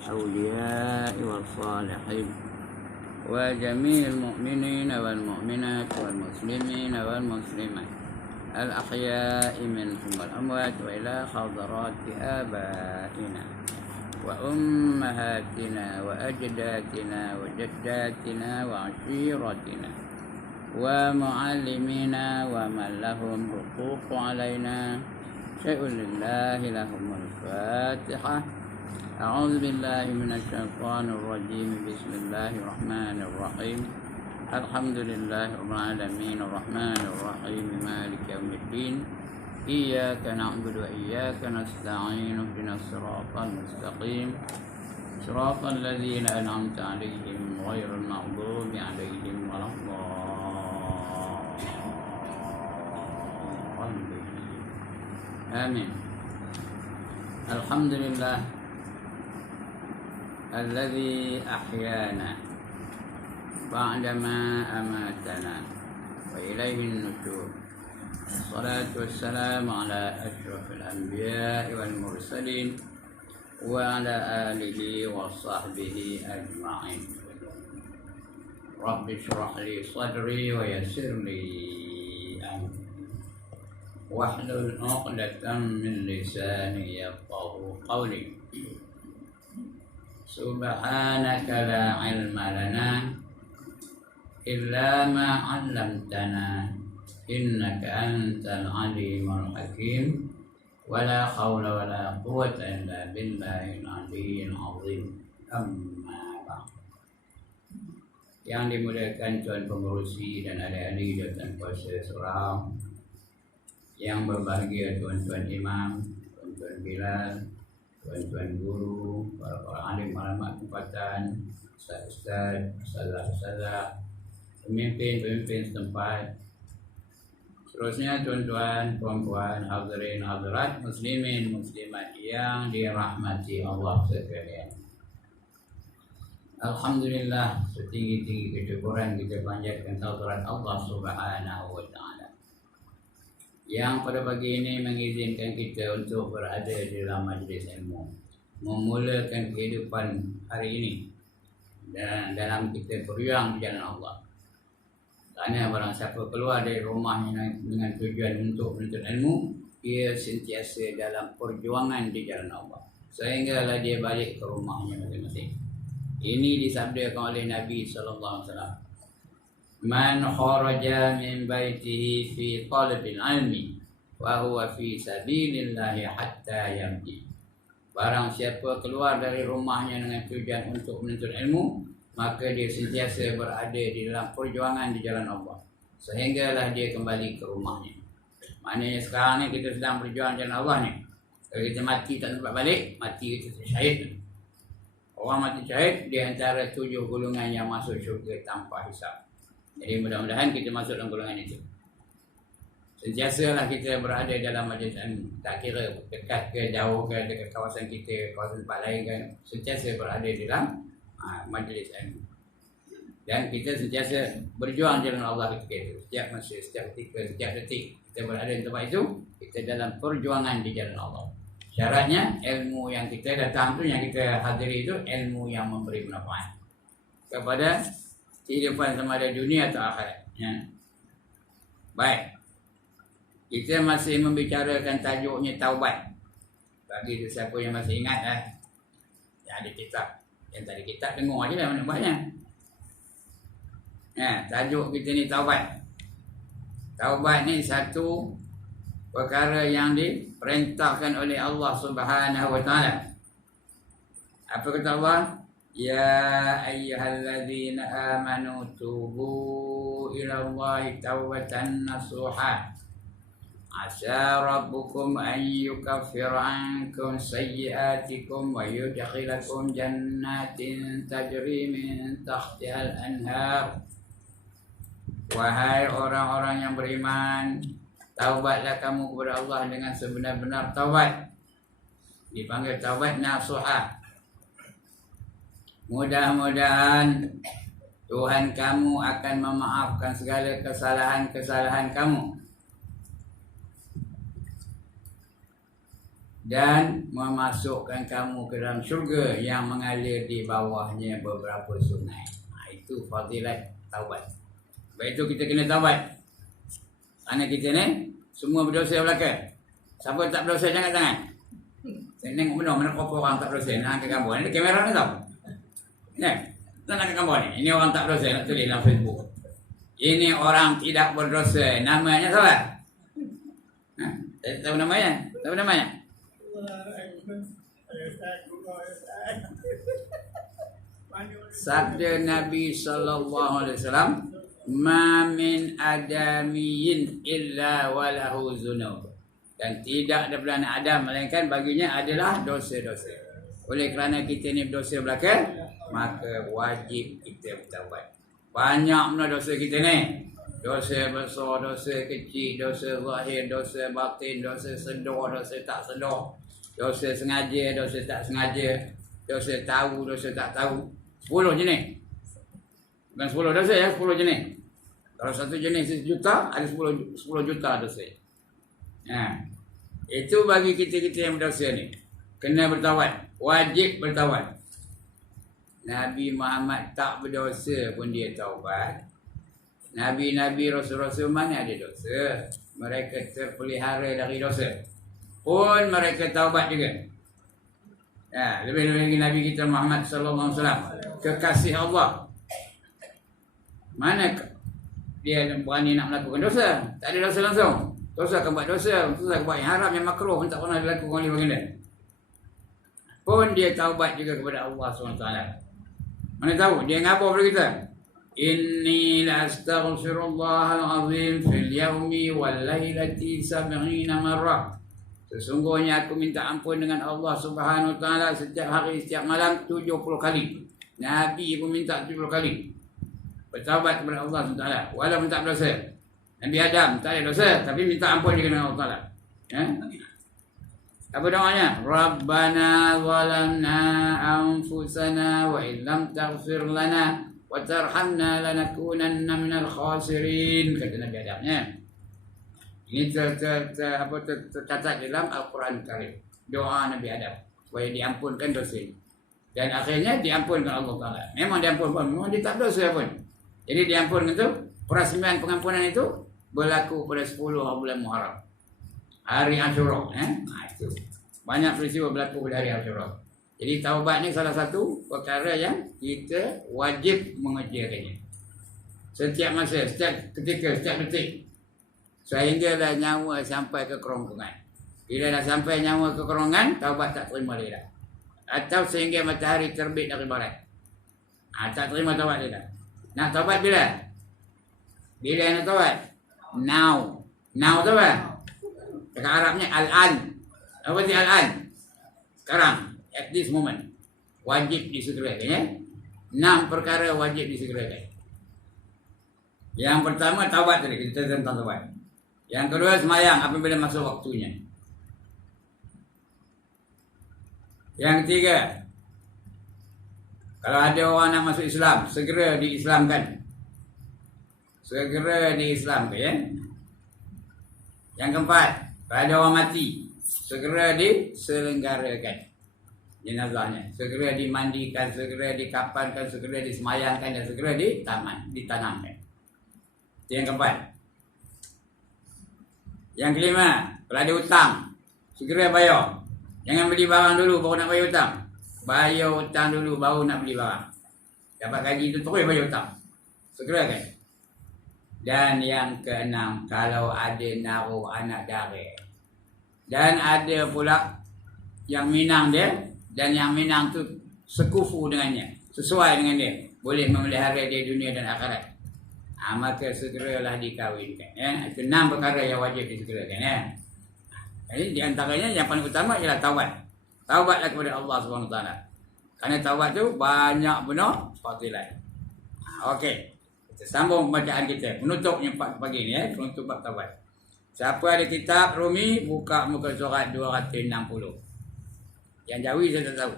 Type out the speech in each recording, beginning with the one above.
الأولياء والصالحين وجميع المؤمنين والمؤمنات والمسلمين والمسلمات الأحياء منهم والأموات وإلى حضرات آبائنا وأمهاتنا وأجدادنا وجداتنا وعشيرتنا ومعلمينا ومن لهم حقوق علينا شيء لله لهم الفاتحة. أعوذ بالله من الشيطان الرجيم. بسم الله الرحمن الرحيم. الحمد لله رب العالمين الرحمن الرحيم مالك يوم الدين. إياك نعبد وإياك نستعين. اهدنا الصراط المستقيم صراط الذين أنعمت عليهم غير المغضوب عليهم ولا الضالين. آمين. الحمد لله الذي أحيانا بعدما أماتنا وإليه النشور. الصلاة والسلام على أشرف الأنبياء والمرسلين وعلى آله وصحبه أجمعين. رب اشرح لي صدري ويسر لي أمري واحلل عقدة من لساني يفقهوا قولي. سبحانك لا علم لنا إلا ما علمتنا إنك أنت العليم الحكيم. ولا حول ولا قوة إلا بالله العلي العظيم. أما بعد. Yang dimuliakan Tuan Pengerusi dan adik-adik Jawatan Kuasa Surau, yang berbahagia tuan-tuan imam, tuan-tuan bilal, tuan-tuan guru, para alim alamat tempatan, ustaz-ustaz, ustazah-ustazah, pemimpin-pemimpin setempat, seterusnya tuan-tuan, puan-puan, hadirin, hadirat, muslimin, muslimat yang dirahmati Allah sekalian. Alhamdulillah, setinggi-tinggi kesyukuran kita panjatkan kehadirat Allah Subhanahu wa taala yang pada pagi ini mengizinkan kita untuk berada di dalam majlis ilmu, memulakan kehidupan hari ini dan dalam kita berjuang di jalan Allah. Kerana barang siapa keluar dari rumahnya dengan tujuan untuk menuntut ilmu, dia sentiasa dalam perjuangan di jalan Allah sehinggalah dia balik ke rumahnya masing-masing. Ini disabdakan oleh Nabi sallallahu alaihi wasallam, "Man kharaja min baitihi fi talabil ilmi wa huwa fi sabilillahi hatta yamdi." Barang siapa keluar dari rumahnya dengan tujuan untuk menuntut ilmu, maka dia sentiasa berada di dalam perjuangan di jalan Allah sehinggalah dia kembali ke rumahnya. Maknanya sekarang ni kita sedang berjuang jalan Allah ni. Kalau kita mati tak sempat balik, mati kita syahid. Orang mati syahid di antara 7 golongan yang masuk syurga tanpa hisab. Jadi mudah-mudahan kita masuk dalam golongan itu. Sentiasalah kita berada dalam majlis ilmu. Tak kira dekat ke jauh ke dekat kawasan kita, kawasan tempat lain kan, sentiasa berada di dalam majlis ilmu. Dan kita sentiasa berjuang jalan Allah ketika itu. Setiap masa, setiap ketika, setiap detik kita berada di tempat itu, kita dalam perjuangan di jalan Allah. Syaratnya ilmu yang kita datang tu, yang kita hadiri itu ilmu yang memberi manfaat kepada kehidupan sama ada dunia atau akhirat. Ya. Baik. Kita masih membicarakan tajuknya taubat. Bagi siapa yang masih ingat yang ada kitab. Yang tadi kitab dengar aje dah banyak. Tajuk kita ni taubat. Taubat ni satu perkara yang diperintahkan oleh Allah Subhanahu wa taala. Apa kata Allah? Ya ayyuhalladzina amanu tubu ila Allahi taubatan nasuha. Asa rabbukum an yukaffira ankum sayyi'atikum wa yudkhilakum jannatin tajri min tahtihal anhar. Wahai orang-orang yang beriman, taubatlah kamu kepada Allah dengan sebenar-benar taubat. Dipanggil taubat nasuha. Mudah-mudahan Tuhan kamu akan memaafkan segala kesalahan-kesalahan kamu dan memasukkan kamu ke dalam syurga yang mengalir di bawahnya beberapa sungai. Itu fadilat taubat. Baik itu kita kena taubat. Kerana kita ni semua berdosa belaka. Siapa tak berdosa jangan tangan. Saya tengok benar mana berapa orang tak berdosa nak ke gambar. Ada kamera ni tau. Ni, tak nak ke gambar ni. Ini orang tak berdosa nak tulis dalam Facebook. Ini orang tidak berdosa. Namanya siapa? Ha? Saya tahu namanya. Tahu namanya? Sabda Nabi sallallahu alaihi wasallam, "Ma min adamiyyin illa walahu dzunub." Dan tidak ada anak Adam melainkan baginya adalah dosa-dosa. Oleh kerana kita ni berdosa belaka, maka wajib kita bertaubat. Banyak mana dosa kita ni. Dosa besar, dosa kecil, dosa zahir, dosa batin, dosa sedar, dosa tak sedar, dosa sengaja, dosa tak sengaja, dosa tahu, dosa tak tahu. 10 jenis. Bukan 10 dosa ya, 10 jenis. Kalau satu jenis 1 juta, ada 10 juta dosa. Ha. Itu bagi kita-kita yang berdosa ni. Kena bertaubat. Wajib bertaubat. Nabi Muhammad tak berdosa pun dia taubat. Nabi-Nabi Rasul-Rasul mana ada dosa. Mereka terpelihara dari dosa. Pun mereka taubat juga. Ya, lebih-lebih lagi Nabi kita Muhammad sallallahu alaihi wasallam, kekasih Allah. Mana dia berani nak melakukan dosa? Tak ada dosa langsung. Dosa akan buat dosa, dosa akan buat yang haram, yang makruh pun tak pernah dilakukan oleh baginda. Pun dia taubat juga kepada Allah SWT. Mana tahu dia ngapa pada kita? Inni la astaghfirullahal azim fil yaumi wal lailati 70 marrah. Sesungguhnya aku minta ampun dengan Allah Subhanahu Wa Taala setiap hari, setiap malam 70 kali. Nabi pun minta 70 kali. Bertaubat kepada Allah SWT. Walaupun tak berdosa. Nabi Adam tak ada dosa, tapi minta ampun juga dengan Allah Taala. Ya? Apa doanya? Rabbana zalamna anfusana wa illam taghfir lana wa tarhamna lanakunanna minal khasirin. Kata Nabi Adam. Ya? Ini tercatat dalam Al-Quran Karim. Doa Nabi Adam supaya diampunkan dosa. Dan akhirnya diampunkan Allah Taala. Memang diampunkan, memang dia tak dosa pun. Jadi diampunkan itu, perasmian pengampunan itu berlaku pada 10 bulan Muharram. Hari Ashura. Itu. Banyak peristiwa berlaku pada hari Ashura. Jadi taubat ni salah satu perkara yang kita wajib mengerjakannya. Setiap masa, setiap ketika, setiap detik. Sehinggalah nyawa sampai ke kerongkongan. Bila dah sampai nyawa ke kerongkongan, taubat tak terima dia dah. Atau sehingga matahari terbit dari barat. Tak terima taubat dia dah. Nak taubat bila? Bila nak taubat? Now. Now tu apa? Cakap Arabnya al-an. Apa dia al-an? Sekarang. At this moment. Wajib disegerakan. Ya? 6 perkara wajib disegerakan. Yang pertama taubat tadi. Kita tentang taubat. Yang kedua semayang apabila masuk waktunya. Yang ketiga, kalau ada orang nak masuk Islam, segera diislamkan. Segera diislamkan. Ya? Yang keempat, kalau ada orang mati, segera diselenggarakan jenazahnya. Segera dimandikan, segera dikapankan, segera disemayangkan dan segera ditanamkan. Itu yang keempat. Yang kelima, kalau ada hutang, segera bayar. Jangan beli barang dulu baru nak bayar hutang. Bayar hutang dulu baru nak beli barang. Dapat gaji tu terus bayar hutang. Segera kan? Dan yang keenam, kalau ada naruh anak dara. Dan ada pula yang minang dia, dan yang minang tu sekufu dengannya, sesuai dengan dia, boleh memelihara dia dunia dan akhirat. Maka segeralah dikahwinkan. Ya? Itu 6 perkara yang wajib disegerakan. Ya? Jadi di antaranya yang paling utama ialah taubat. Taubatlah kepada Allah SWT. Kerana taubat tu banyak benar fadilat. Okey. Kita sambung pembacaan kita. Penutupnya pagi ni. Penutup bab taubat. Siapa ada kitab Rumi, buka muka surat 260. Yang Jawi saya tak tahu.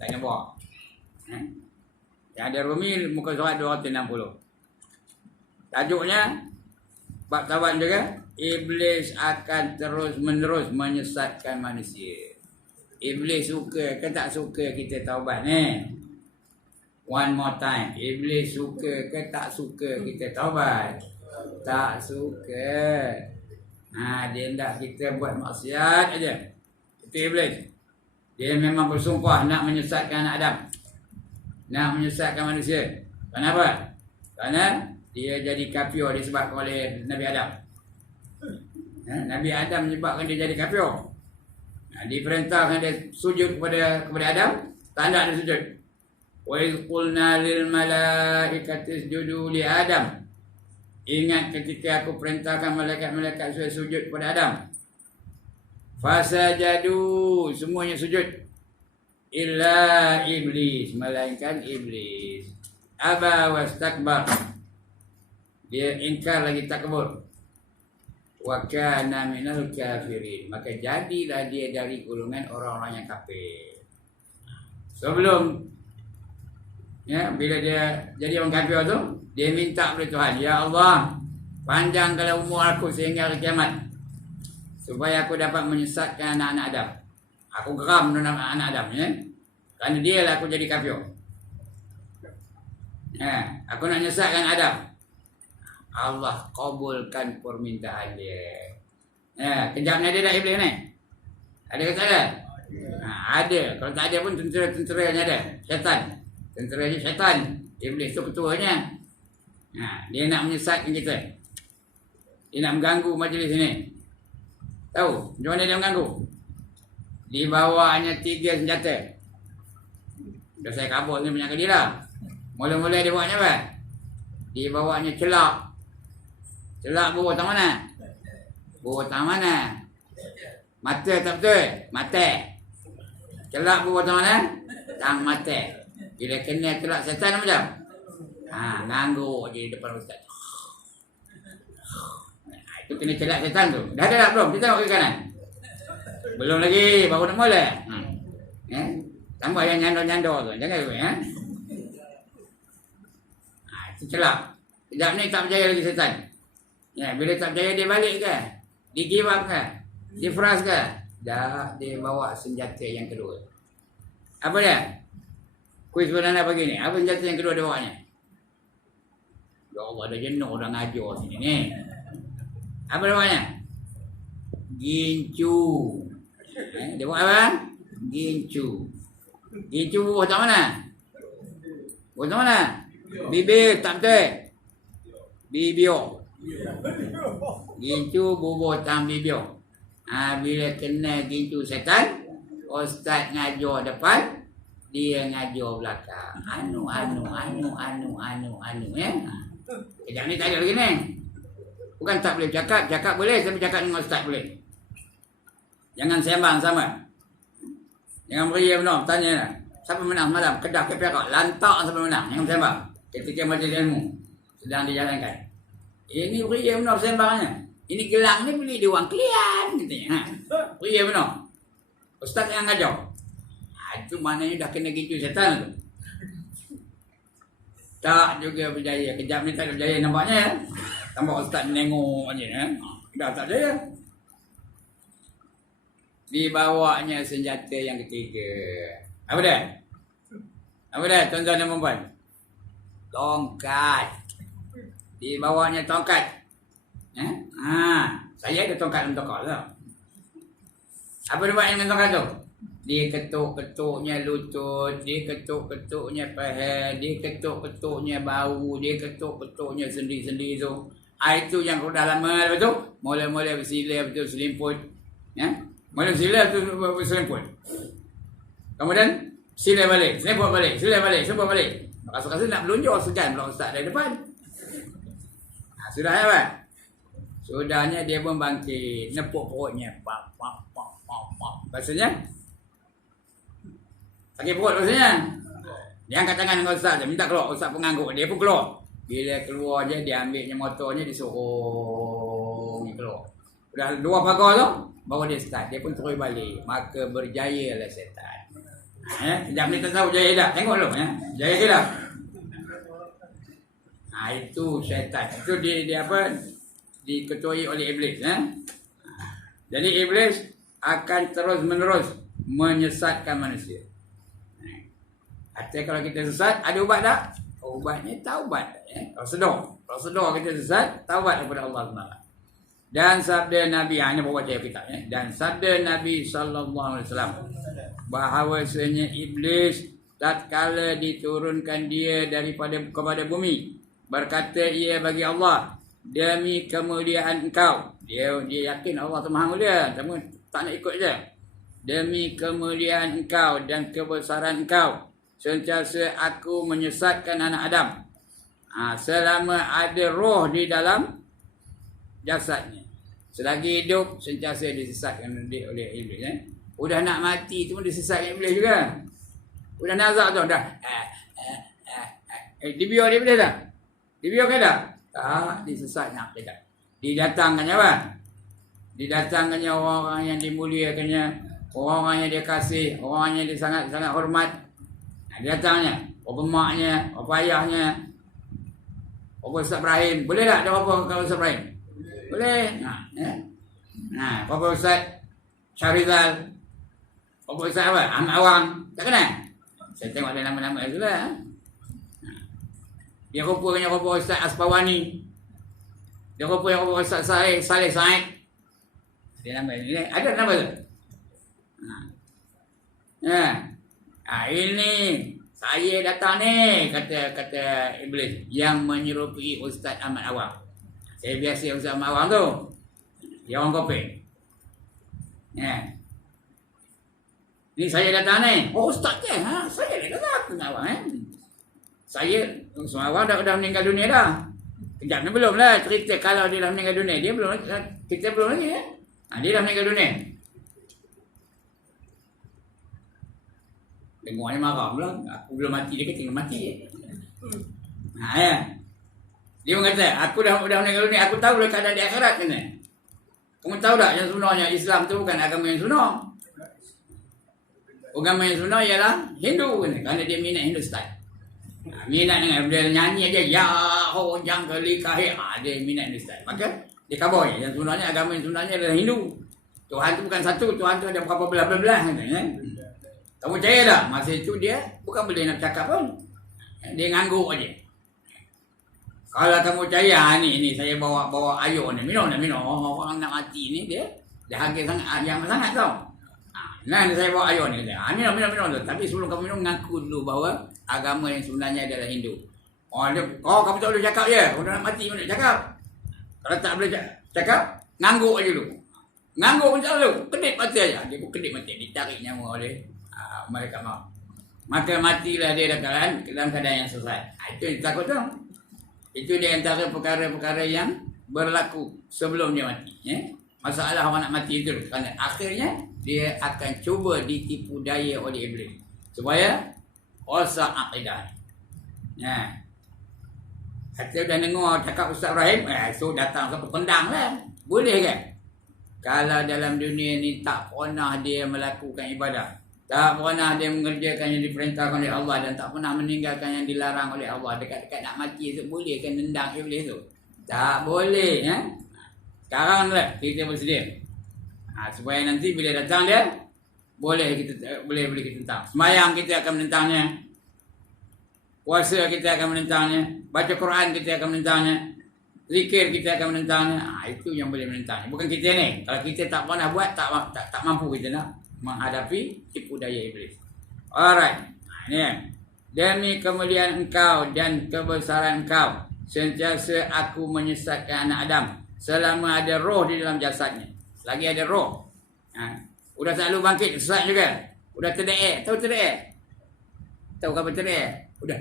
Tak nak bawa. Yang ada Rumi, muka surat 260. Tajuknya bab taubat juga, iblis akan terus-menerus menyesatkan manusia. Iblis suka ke tak suka kita taubat ni? One more time. Iblis suka ke tak suka kita taubat? Tak suka. Dia hendak kita buat maksiat aja. Itu iblis. Dia memang bersumpah nak menyesatkan anak Adam. Nak menyesatkan manusia. Kenapa? Kerana dia jadi kafir disebabkan oleh Nabi Adam. Nabi Adam menyebabkan dia jadi kafir. Diperintahkan dia sujud kepada Adam, tak ada dia sujud. Wa iz qulna lil malaikati isjudu li Adam. Ingat ketika aku perintahkan malaikat-malaikat supaya sujud kepada Adam. Fasajadu, semuanya sujud. Illa iblis, melainkan iblis. Aba wastakbar. Dia ingkar lagi takbur. Wa kana minal kafirin. Maka jadilah dia dari golongan orang-orang yang kafir. Sebelum bila dia jadi orang kafir tu, dia minta kepada Tuhan, ya Allah, panjangkanlah umur aku sehingga hari kiamat, supaya aku dapat menyesatkan anak-anak Adam. Aku geram dengan anak Adam, kerana dia lah aku jadi kafir. Aku nak menyesatkan Adam. Allah kabulkan permintaan dia. Kejap ni ada tak iblis ni? Ada ke tak ada? Ada. Kalau tak ada pun tentera-tenteranya ada. Syaitan. Tenteranya syaitan. Iblis tu ketuanya. Dia nak menyesatkan kita. Dia nak mengganggu majlis ni. Tahu macam mana dia mengganggu? Di bawahnya 3 senjata. Dah saya kabur ni banyak kali lah. Mula-mula dia buatnya apa? Di bawahnya celak. Celak bawa tang mana? Bawa tang mana? Mata tak betul? Mata. Celak bawa tang mana? Tang mata. Bila kena celak setan macam? Ngangguk je di depan ustaz. Itu kena celak setan tu. Dah ada tak belum? Kita tengok ke kanan. Belum lagi, baru nak mula. Tambah yang nyandor-nyandor tu. Jangan tu itu celak. Sekejap ni tak berjaya lagi setan. Bila tak berjaya dia balik ke? Dia give up ke? Dia frust ke? Dah dia bawa senjata yang kedua. Apa dia? Kuis banana pagi ni. Apa senjata yang kedua dia bawanya? Ya Allah, dah jenuh dah ngajar sini ni. Apa dia bawanya? Gincu. Dia buat apa? Gincu. Gincu buah tak mana? Buah tak mana? Bibir tak betul. Bibio. Gincu bubuh tang bibio. Bila kena gincu setan, ustaz ngajar depan, dia ngajar belakang. Anu ya. Kejap ni tak ada lagi ni. Bukan tak boleh cakap, cakap boleh, tapi cakap dengan ustaz boleh. Jangan sembang sama. Jangan beri benar, tanya siapa menang malam, Kedah ke Perak, lantak siapa menang. Jangan sembang. Ketika majlis ilmu sedang dijalankan. Ini beri benar sembangnya. Ini gelang ni beli di wang kalian katanya. Beri benar. Ustaz yang ngajar. Itu maknanya dah kena gitu setan tu. Tak juga berjaya. Kejap ni tak berjaya nampaknya. Tambah ustaz menengok je. Dah tak berjaya. Dibawanya senjata yang ketiga. Apa dia? Apa dia tuan-tuan dan puan? Tongkat. Dibawanya tongkat. Saya ada tongkat dalam tongkat lah. Apa dia buat dengan tongkat tu? Dia ketuk-ketuknya lutut, dia ketuk-ketuknya paha, dia ketuk-ketuknya bau, dia ketuk-ketuknya sendi-sendi tu. Itu yang dah lama lepas tu, mula-mula bersila betul selimput. Mula bersila betul selimput. Kemudian sila balik, selimput balik, sila balik, selimput balik. Rasa-rasa nak belunjuk segan pula ustaz dari depan. Sudahnya apa? Sudahnya dia pun bangkit, nepuk perutnya. Rasanya sakit perut rasanya. Dia angkat tangan dengan ustaz, dia minta keluar. Ustaz pengangguk, dia pun keluar. Bila keluar je, dia ambilnya motornya, disuruh keluar. Dah 2 pagar tu, baru dia start. Dia pun terus balik. Maka berjayalah setan. Sekejap ni tak tahu jaya tak? Tengok dulu. Jaya ke tak? Itu syaitan. Itu dia apa? Diketuai oleh iblis. Jadi iblis akan terus menerus menyesatkan manusia. Artinya kalau kita sesat, ada ubat tak? Ubatnya taubat. Kalau sedar kita sesat, taubat kepada Allah SWT. Dan sabda Nabi, ini bawa baca kitab ya. Dan sabda Nabi SAW bahawasanya iblis tatkala diturunkan dia kepada bumi, berkata ia bagi Allah, demi kemuliaan engkau. Dia yakin Allah tu maha mulia, tapi tak nak ikut je. Demi kemuliaan engkau dan kebesaran engkau, sentiasa aku menyesatkan anak Adam selama ada roh di dalam jasadnya. Selagi hidup sentiasa disesatkan oleh iblis. Udah nak mati tu pun disesatkan iblis juga. Udah nazak tu dah. Dibiar dia boleh tak? Dibiar ke tak? Tak, disesat nak tidak. Didatangkannya apa? Didatangkannya orang yang dimuliakannya, orang yang dia kasih, orang yang dia sangat hormat. Didatangnya, apa maknya, apa ayahnya, apa Ustaz Ibrahim. Boleh tak dia apa kalau Ustaz Ibrahim? Boleh. Apa Ustaz Syarizal, apa Ustaz apa? Ahmad Awang. Tak kenal? Saya tengok ada nama-nama tu lah. Dia rupanya rupa Ustaz Aspawani. Dia rupanya rupa Ustaz Saleh Said. Dia nama ni. Ada nama tu? Ini saya datang ni, kata iblis yang menyerupai Ustaz Ahmad Awang. Saya biasa Ustaz Ahmad Awang tu. Dia orang kopi. Ni saya datang ni. Oh Ustaz ke? Saya ni kata aku nak awak Saya Awang dah meninggal dunia dah. Kejap ni belum lah cerita kalau dia dah meninggal dunia. Dia belum, kita belum lagi dia dah meninggal dunia. Tengoknya marah pula. Aku belum mati, dia kata tinggal mati. Dia kata, aku dah meninggal dunia. Aku tahu lah keadaan di akhirat ni. Kamu tahu tak yang sebenarnya Islam tu bukan agama yang sebenar. Agama yang sebenar ialah Hindu ni. Kerana dia minat Hindustan. Minat dengan dia nyanyi aja ya ho jang kali kahir. Dia minat Hindustan. Maka dia kabur. Yang sebenarnya agama yang sebenarnya adalah Hindu. Tuhan tu bukan satu, Tuhan tu ada berapa belah-belah kan. Kamu percaya tak? Masa itu dia bukan boleh nak cakap pun. Dia ngangguk aja. Kalau kamu percaya ni saya bawa air ni, minum. Orang nak mati ni dia harga sangat, yang sangat tau. Saya bawa air ni. Minum. Tapi sebelum kamu minum, ngaku dulu bahawa agama yang sebenarnya adalah Hindu. Kamu tak boleh cakap je. Orang nak mati mana cakap. Kalau tak boleh cakap, ngangguk aja dulu. Ngangguk pun tak dulu. Kedip mati aja. Dia pun kedip mati. Ditarik nyawa oleh malaikat maut. Maka matilah dia dalam keadaan yang sesat. Itu yang takut tu. Itu di antara perkara-perkara yang berlaku sebelum dia mati. Masalah orang nak mati itu. Kerana akhirnya dia akan cuba ditipu daya oleh iblis. Supaya rosak akidah. Hati dah dengar cakap Ustaz Ibrahim, so datang ke petendang lah. Boleh kan? Kalau dalam dunia ni tak pernah dia melakukan ibadah. Tak pernah dia mengerjakan yang diperintahkan oleh Allah dan tak pernah meninggalkan yang dilarang oleh Allah. Dekat-dekat nak mati tu boleh kan nendang iblis tu? Tak boleh. Sekarang lah kita bersedia. Supaya nanti bila datang dia, boleh kita tentang. Sembahyang kita akan menentangnya. Puasa kita akan menentangnya. Baca Quran kita akan menentangnya. Zikir kita akan menentangnya. Itu yang boleh menentangnya. Bukan kita ni. Kalau kita tak pernah buat, tak mampu kita nak menghadapi tipu daya iblis. Alright. Ni kan. Demi kemuliaan engkau dan kebesaran engkau, sentiasa aku menyesatkan anak Adam selama ada roh di dalam jasadnya. Selagi ada roh. Udah selalu bangkit, sesat juga. Udah terdeek. Tahu terdeek? Tahu apa terdeek? Udah.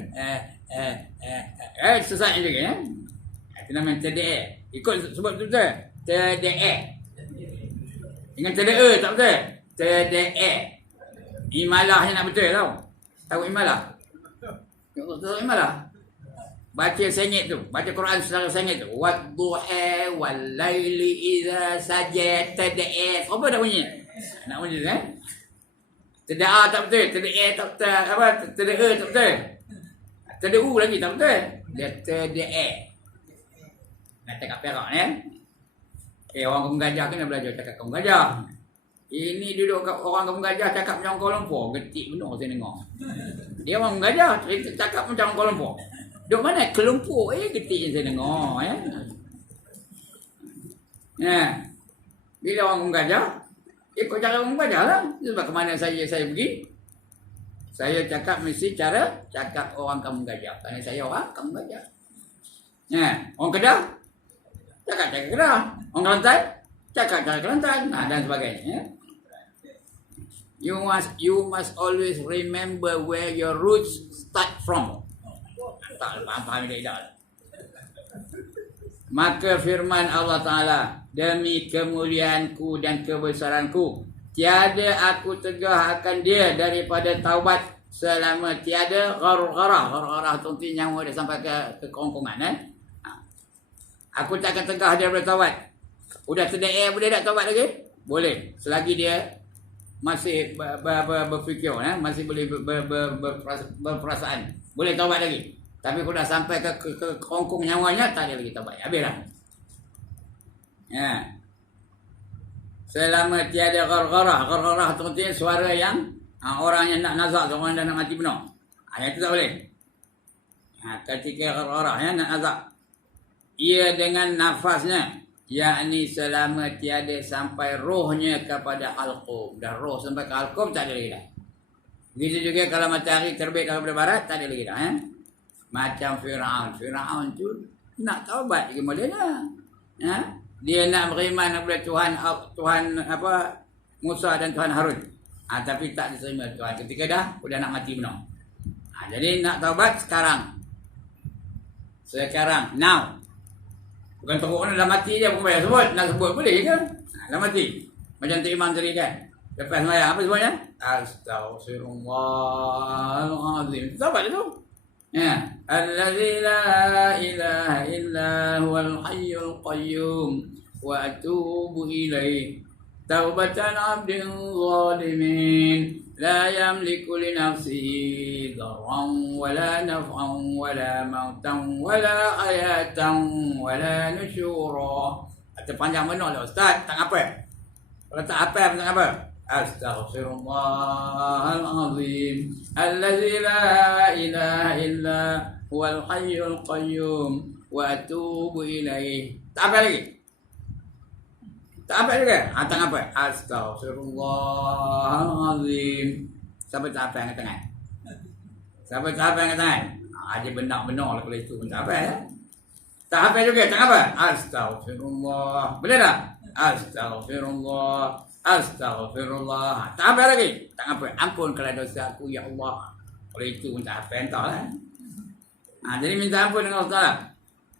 Sesat juga. Itu namanya terdeek. Ikut sebab tu betul. Terdeek. Dengan terdeek tak betul? Terdeek. Imalahnya nak betul tau. Tahu imalah? Tahu imalah? Baca sengit tu. Baca Quran secara sengit tu. Wadduha wal laili idza sajad terdeek. Apa dah bunyi? Nak bunyi tu Terdeek tak betul. Terdeek tak betul. Apa? Terdeek tak betul. Terdeek lagi tak betul. Dia terdeek. Nak cakap perak ni. Orang kaum gajah kena belajar cakap kaum gajah. Ini duduk orang Kampung Gajah cakap macam Kuala Lumpur. Getik benar saya dengar. Dia orang Gajah cakap macam Kuala Lumpur. Duduk mana? Kelumpur. Getik yang saya dengar. Bila orang Kampung Gajah, ikut cara Kampung Gajah lah. Sebab ke mana saya pergi, saya cakap mesti cara cakap orang Kampung Gajah. Kerana saya orang Kampung Gajah. Orang Kedah, cakap cara Kedah. Orang Kelantan, cakap cara Kelantan. Dan sebagainya. You must always remember where your roots start from. Tak faham dia dah. Maka firman Allah Ta'ala, demi kemuliaanku dan kebesaranku, tiada aku tegah akan dia daripada taubat selama tiada ghargharah. Ghargharah tu nanti nyawa dia sampai ke kerongkongan. Aku tak akan tegah dia daripada taubat. Udah terdaik boleh tak taubat lagi? Boleh. Selagi dia masih berfikir, masih boleh berperasaan, boleh taubat lagi. Tapi kalau dah sampai ke kerongkong nyawanya, tak ada lagi taubat. Habislah. Selama tiada ghargharah. Ghargharah tu artinya suara yang orang yang nak nazak, orang yang nak mati benar. Yang itu tak boleh. Ketika ghargharah nak nazak, ia dengan nafasnya, yakni selama tiada sampai rohnya kepada halqum. Dah roh sampai ke halqum, tak ada lagi dah. Begitu juga kalau matahari terbit daripada barat, tak ada lagi dah. Macam Fir'aun. Fir'aun tu nak taubat lagi modalnya. Dia nak beriman kepada Tuhan Musa dan Tuhan Harun. Tapi tak diterima Tuhan ketika dah nak mati benar. Jadi nak taubat sekarang. Sekarang, now. Bukan teruk dah mati je, bukan payah sebut. Nak sebut boleh ke? Dah mati. Macam tu Imam tadi kan. Lepas semayang, apa semuanya? Astaghfirullahaladzim. Taubat tu. Allazi la ilaha illa huwal hayyul qayyum wa atubu ilaih. Taubatan abdin zalimin la yamliku li nafsihi darran wala naf'an wala mautan wala hayatan wala nusyura. Atau panjang benar lah Ustaz, tak apa. Kalau tak apa, tak apa. Astaghfirullahaladzim Allazi la ilaha illa huwal hayyul qayyum wa atubu ilaih. Tak apa lagi? Tak apa lagi? Tak apa. Astaghfirullahaladzim. Siapa tak apa yang tengah? Siapa tak apa yang tengah? Dia benar-benar lah kalau itu pun tak apa ya. Tak apa juga, tak apa. Astaghfirullah. Boleh tak? Astaghfirullah. Astaghfirullah. Tak apa lagi? Tak apa. Ampunkanlah dosa aku ya Allah. Kalau itu pun tak apa, entahlah. Jadi minta ampun dengan Allah.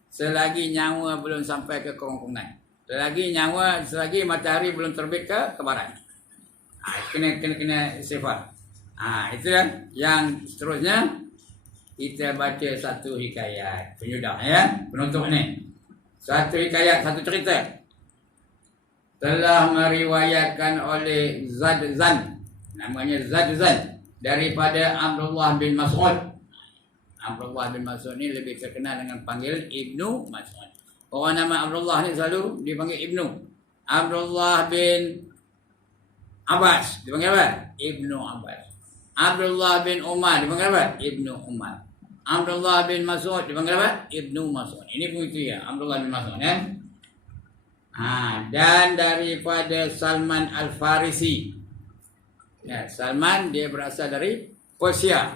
Selagi nyawa belum sampai ke kerongkongan. Selagi matahari belum terbit ke barat. Kena sifat. Itu kan. Yang seterusnya kita baca satu hikayat penyudah ya, penutup ni. Satu hikayat, satu cerita. Telah meriwayatkan oleh Zadzan, namanya Zadzan, daripada Abdullah bin Mas'ud. Abdullah bin Mas'ud ni lebih terkenal dengan panggilan Ibnu Mas'ud. Orang nama Abdullah ni selalu dipanggil Ibnu. Abdullah bin Abbas dipanggil apa? Ibnu Abbas. Abdullah bin Umar dipanggil apa? Ibnu Umar. Abdullah bin Mas'ud dipanggil apa? Ibnu Mas'ud. Ini begitu ya, Abdullah bin Mas'ud ya. Dan daripada Salman Al-Farisi. Ya, Salman dia berasal dari Persia.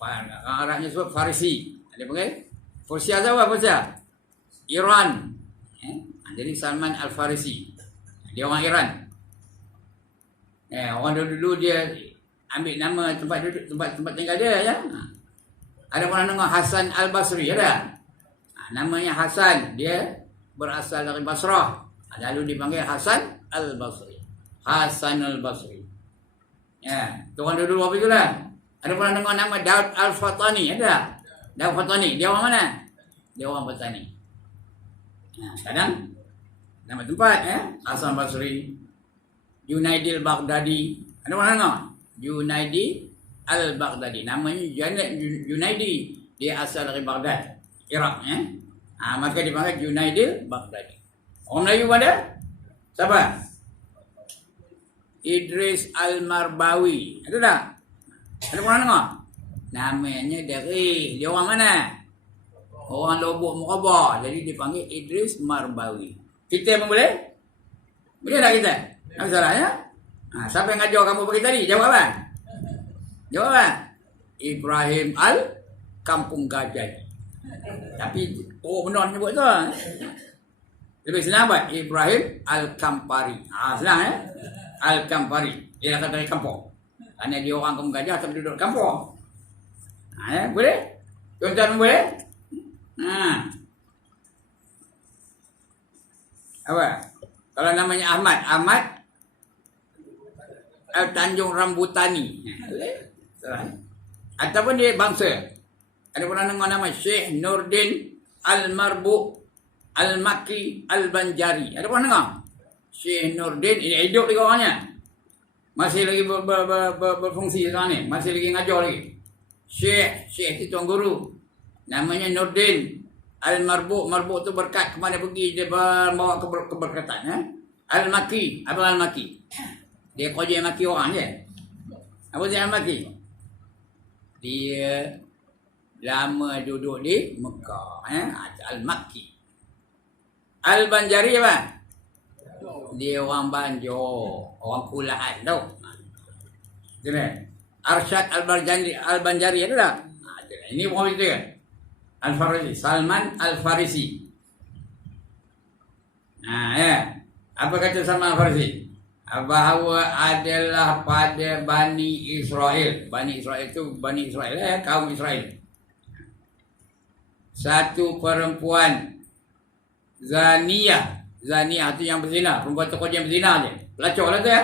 Arabnya sebut Farisi. Dia panggil Persia apa Persia? Iran. Jadi Salman Al-Farisi. Dia orang Iran. Orang dulu dia ambil nama tempat tinggal dia ya. Ada orang nama Hasan Al-Basri ada. Namanya Hasan, dia berasal dari Basrah. Lalu dipanggil Hasan Al-Basri. Hasan Al-Basri. Ya, tu orang dulu apa itulah. Ada orang dengar nama Daud Al-Fatani ada. Daud Fatani, dia orang mana? Dia orang petani. Kadang nama tempat ya, Hasan Basri. Junaidi Al-Baghdadi. Ada orang dengar? Junaidi Al-Baghdadi. Namanya Junaidi. Dia asal dari Baghdad, Iraq ya. Maka dipanggil Junaidi Al-Baghdadi. Orang Melayu ada? Siapa? Idris Al-Marbawi. Ada tak? Ada pernah dengar? Namanya dari dia orang mana? Orang Lubuk Murabah. Jadi dipanggil Idris Marbawi. Kita pun boleh? Boleh tak kita? Tak salah ya? Siapa yang ajar kamu pergi tadi? Jawab apa? Jawab apa? Ibrahim Al Kampung Gajah. Tapi benar nyebut tu. Lebih senang apa? Ibrahim Al-Kampari. Senang ya? Al-Kampari. Dia datang dari kampung. Kerana dia orang Kampung Gajah tapi duduk kampung. Ya? Boleh? Tuan-tuan boleh? Apa? Kalau namanya Ahmad Tanjung Rambutani. Boleh? Ataupun dia bangsa. Ada pernah dengar nama Syekh Nurdin Al-Marbu Al-Makki Al-Banjari. Ada pernah dengar? Syekh Nurdin, ini hidup lagi orangnya. Masih lagi berfungsi sekarang ni. Masih lagi ngajar lagi. Syekh itu tuan guru. Namanya Nurdin Al-Marbu. Marbu tu berkat kemana pergi dia bawa keberkatan. Al-Makki. Apa Al-Makki? Dia kerja maki orang je. Apa dia Al-Makki? Dia lama duduk di Mekah. Al-Makki. Al-Banjari apa? Dia orang Banjar. Orang Kulaan tau. Arsyad Al-Banjari ada tak? Ini orang itu kan? Al-Farisi. Salman Al-Farisi. Apa kata Salman Al-Farisi? Bahawa adalah pada Bani Israel. Bani Israel itu Bani Israel kaum Israel. Satu perempuan Zaniyah. Zaniyah itu yang berzina. Perempuan tu kerja yang berzina je. Pelacur lah tu ya.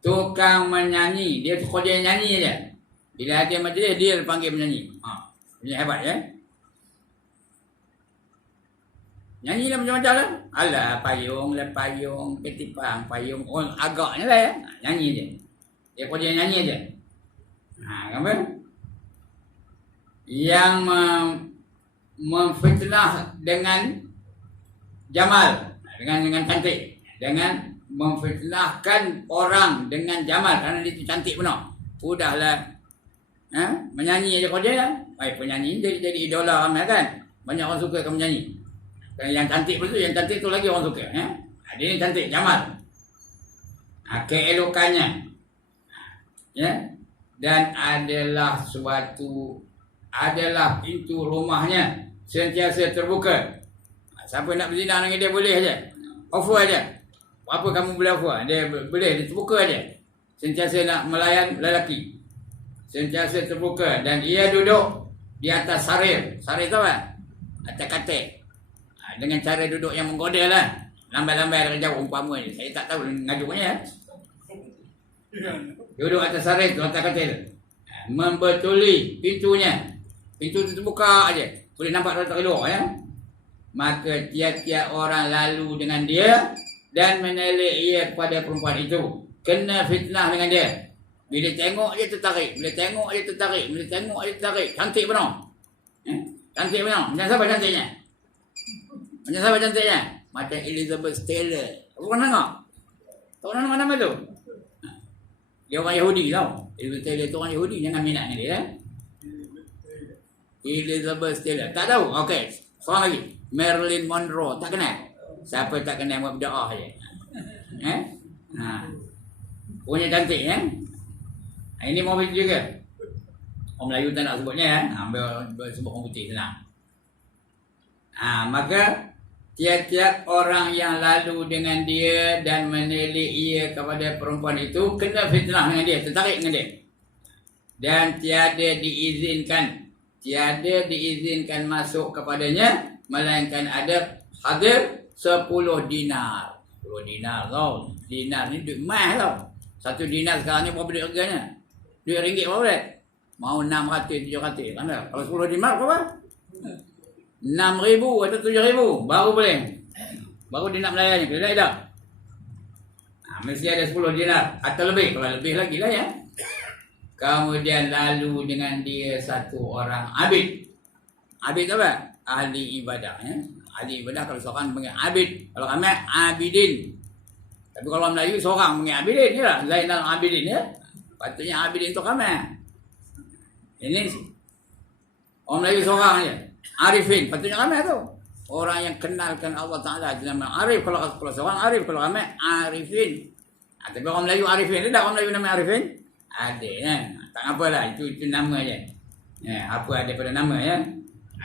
Tukang menyanyi. Dia tu kerja nyanyi je. Bila ada majlis dia dipanggil menyanyi. Punya hebat ya. Nyanyi lah macam-macam lah. Alah, payung, ketipang, payung. Agaknya lah ya. Nyanyi je. Dia kerja nyanyi je. Kenapa? Yang memfitnah dengan jamal. Dengan cantik. Dengan memfitnahkan orang dengan jamal. Kerana dia tu cantik benar. Udahlah. Menyanyi je kerja lah. Penyanyi jadi idola ramai kan. Banyak orang suka kan menyanyi. Yang cantik pun tu, yang cantik tu lagi orang suka. Dia ni cantik, jamal. Keelokannya. Dan adalah adalah pintu rumahnya sentiasa terbuka. Siapa nak berzina dengan dia boleh aja. Offer aja. Apa kamu boleh offer? Dia boleh, dia terbuka aja. Sentiasa nak melayan lelaki. Sentiasa terbuka. Dan ia duduk di atas sarir. Sarir tu apa? Atas katil. Dengan cara duduk yang menggoda lah. Lambai-lambai dari jauh umpama ni. Saya tak tahu ngajuknya. Duduk atas sarir tu, atas katil. Membetuli pintunya. Pintu tu terbuka aja. Boleh nampak dari luar ya. Maka tiap-tiap orang lalu dengan dia dan menelik ia kepada perempuan itu. Kena fitnah dengan dia. Bila tengok dia tertarik. Bila tengok dia tertarik. Bila tengok dia tertarik. Cantik benar. Cantik benar. Macam siapa cantiknya? Macam siapa cantiknya? Macam Elizabeth Taylor. Apa pernah dengar? Tak pernah dengar nama tu? Dia orang Yahudi tau. Elizabeth Taylor tu orang Yahudi. Jangan minat dengan dia. Elizabeth Taylor. Tak tahu? Okey. Seorang lagi. Marilyn Monroe. Tak kenal? Siapa tak kenal buat berdoa je? Punya cantik ya? Ini mobil juga. Orang Melayu tak nak sebutnya ya. Ambil sebut orang putih senang. Maka tiap-tiap orang yang lalu dengan dia dan menelik ia kepada perempuan itu kena fitnah dengan dia, tertarik dengan dia. Dan tiada diizinkan masuk kepadanya melainkan ada hadir 10 dinar. 10 dinar tau. Dinar ni duit emas tau. 1 dinar sekarang ni berapa duit harganya? Duit ringgit berapa duit? Mau 600, 700 kan? Kalau 10 dinar berapa? 6,000 atau 7,000 baru boleh. Baru dia nak melayani. Boleh tak? Mesti ada 10 dinar atau lebih. Kalau lebih lagi lah ya. Kemudian lalu dengan dia satu orang abid. Abid apa? Ahli ibadah ya. Ahli ibadah kalau seorang panggil abid. Kalau kami abidin. Tapi kalau orang Melayu seorang mengenai Abidin je lah. Zainal Abidin ya. Patutnya Abidin tu ramai. Ini orang Melayu seorang je. Arifin. Patutnya ramai tu. Orang yang kenalkan Allah Ta'ala. Nama Arif. Kalau seorang Arif. Kalau ramai Arifin. Tapi orang Melayu Arifin. Ada orang Melayu nama Arifin? Ada ya. Tak apalah. Itu nama je. Ya, apa ada pada nama ya.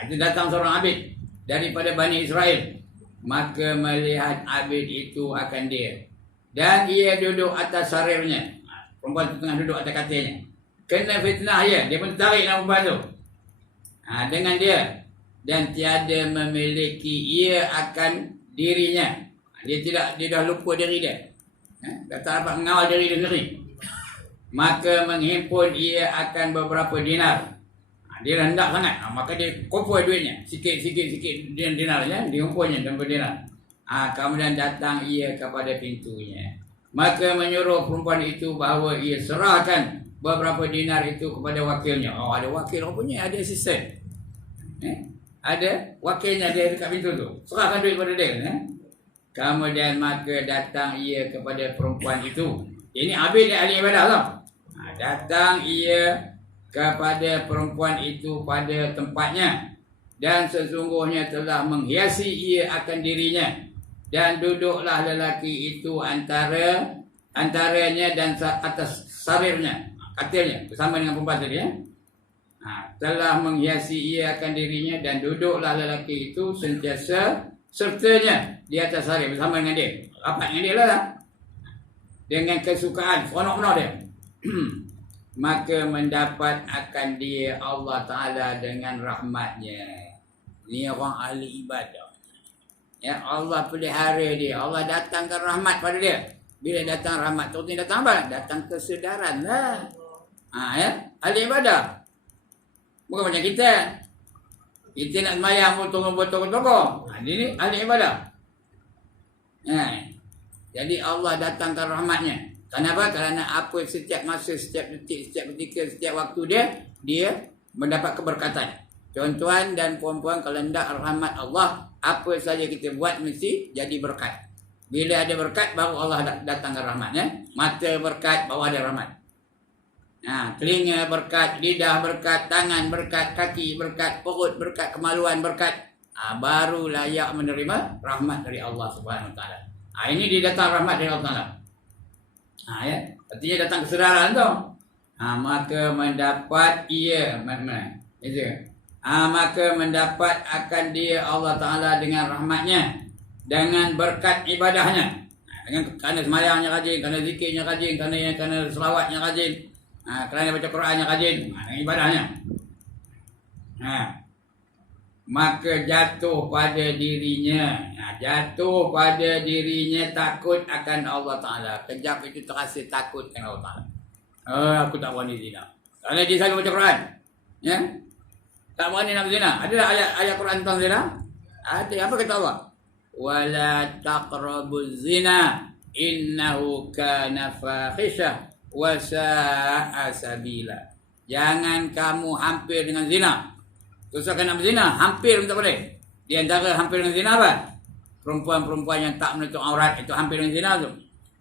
Itu datang seorang Abid. Daripada Bani Israel. Maka melihat Abid itu akan dia. Dan ia duduk atas sarirnya. Perempuan itu tengah duduk atas katilnya. Kena fitnah dia. Dia pun tarik nama perempuan tu. Dengan dia. Dan tiada memiliki ia akan dirinya. Dia dah lupa diri dia. Dah tak dapat mengawal diri dia sendiri. Maka menghimpun ia akan beberapa dinar. Dia rendah sangat. Maka dia kumpul duitnya. Sikit-sikit dinarnya. Dia kumpulnya dan berdinar. Kemudian datang ia kepada pintunya. Maka menyuruh perempuan itu bahawa ia serahkan beberapa dinar itu kepada wakilnya. Ada wakil rupanya. Ada asisten. Ada wakilnya dia dekat pintu tu. Serahkan duit kepada dia. Kemudian maka datang ia kepada perempuan itu. Ini Abid dia ahli ibadah tau. Datang ia kepada perempuan itu pada tempatnya. Dan sesungguhnya telah menghiasi ia akan dirinya. Dan duduklah lelaki itu antaranya dan atas sarirnya, katilnya, bersama dengan perempuan tadi ya. Telah menghiasi ia akan dirinya dan duduklah lelaki itu sentiasa sertanya di atas sarir bersama dengan dia. Rapat dengan dia lah. Dengan kesukaan, seronok-seronok dia. Maka mendapat akan dia Allah Ta'ala dengan rahmatnya. Ini orang ahli ibadah. Ya, Allah pelihara dia. Allah datangkan rahmat pada dia. Bila datang rahmat tu datang apa? Datang kesedaran lah. Ya, ahli ibadah. Bukan macam kita. Kita nak semayang potong-potong. Ini ahli ibadah. Jadi Allah datangkan rahmatnya. Kenapa? Kerana apa setiap masa, setiap detik, setiap ketika, setiap waktu dia mendapat keberkatan. Tuan-tuan dan puan-puan, kalau hendak rahmat Allah, apa saja kita buat mesti jadi berkat. Bila ada berkat, baru Allah datangkan rahmatnya. Mata berkat, baru ada rahmat. Telinga berkat, lidah berkat, tangan berkat, kaki berkat, perut berkat, kemaluan berkat. Baru layak menerima rahmat dari Allah Subhanahu Wa Taala. Ini dia datang rahmat dari Allah Taala. Ya, artinya datang kesedaran tu. Maka mendapat ia itu. Maka mendapat akan dia Allah Ta'ala dengan rahmatnya, dengan berkat ibadahnya, kerana semayangnya rajin, kerana zikirnya rajin, kerana selawatnya rajin, kerana baca Qurannya rajin, dengan ibadahnya. Maka jatuh pada dirinya, takut akan Allah Ta'ala. Kejap itu terasa takut akan Allah Ta'ala. Aku tak berani zina. Kerana dia selalu baca Quran. Ya? Tak berani nak zina. Ada ayat Quran tentang zina? Ada. Apa kata Allah? Wala taqrabuz zina innahu kana fahisyah wa sa'a sabila. Jangan kamu hampir dengan zina. Susahkan nak berzina, hampir pun tak boleh. Di antara hampir dengan zina apa? Perempuan-perempuan yang tak menutup aurat, itu hampir dengan zina tu.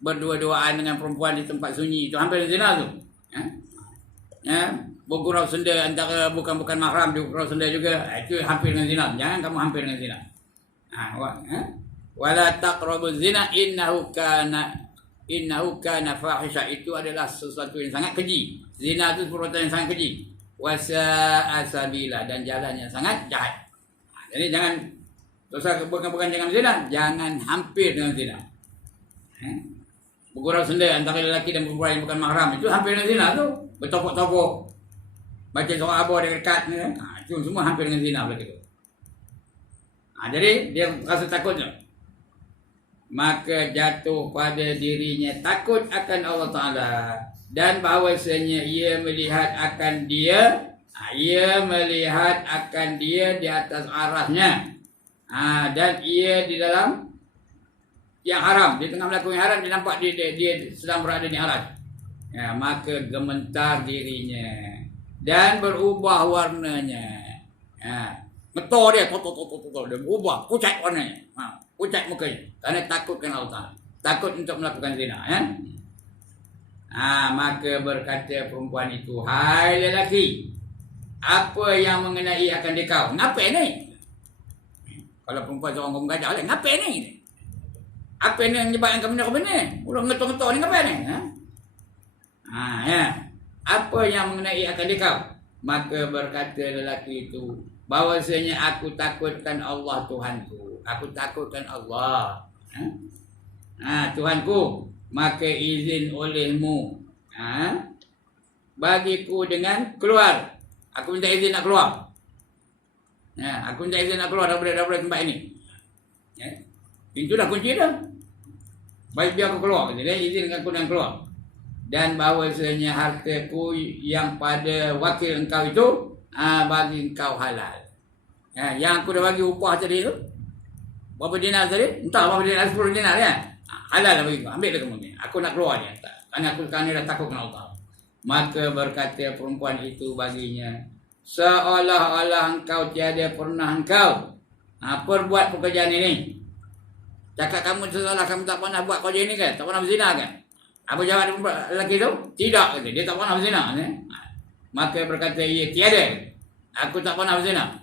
Berdua-duaan dengan perempuan di tempat sunyi, itu hampir dengan zina tu. Bergurau senda antara bukan mahram, bergurau senda juga, itu hampir dengan zina. Jangan kamu hampir dengan zina. Wala taqrabuz zina innahu kana fahisha. Itu adalah sesuatu yang sangat keji. Zina itu perbuatan yang sangat keji. Wasa'a sabila, dan jalan yang sangat jahat. Jadi jangan bukan jangan zina, jangan hampir dengan zina. Bergurau senda antara lelaki dan perempuan yang bukan mahram, itu hampir dengan zina tu. Bertopok-topok, baca surah abah dekat ni, itu semua hampir dengan zina berarti tu. Jadi dia rasa takutnya. Maka jatuh pada dirinya takut akan Allah Ta'ala. Dan bahawasanya ia melihat akan dia di atas arahnya. Dan ia di dalam yang haram, di tengah melakukan yang haram, dia nampak dia sedang berada di aras. Maka gementar dirinya dan berubah warnanya. Metor dia, dia berubah, pucat warnanya, pucat mukanya, kerana takutkan Allah Ta'ala. takut untuk melakukan zina, ya. Maka berkata perempuan itu, hai lelaki, apa yang mengenai akan dikau? Ngapain ni? Kalau perempuan seorang kaum gajah lah, ngapain ni? Apa yang menyebabkan kamu nak benar? Udah ngetok-ngetok ni ngapain ni? Ya. Apa yang mengenai akan dikau? Maka berkata lelaki itu, bahwasanya aku takutkan Allah Tuhanku. Aku takutkan Allah. Tuhanku, maka izin olehmu bagiku dengan keluar. Aku minta izin nak keluar. Aku minta izin nak keluar daripada tempat ini. Pintu dah kunci dah. Baik biar aku keluar. Jadi izinkan aku dan keluar. Dan bahawasanya hartaku yang pada wakil engkau itu bagi engkau halal. Yang aku dah bagi upah tadi tu, berapa dinar tadi? Entah berapa dinar, 10 dinar ya. Halal lah bagi kau. Ambil dah kamu ni. Aku nak keluar ni. Kerana aku sekarang ni dah takut dengan Allah. Maka berkata perempuan itu baginya, seolah-olah engkau tiada pernah engkau perbuat pekerjaan ini. Cakap kamu seolah kamu tak pernah buat kerja ini kan? Tak pernah berzina kan? Apa jawab lelaki tu? Tidak, kata. Dia tak pernah berzina. Maka berkata, ia tiada. Aku tak pernah berzina.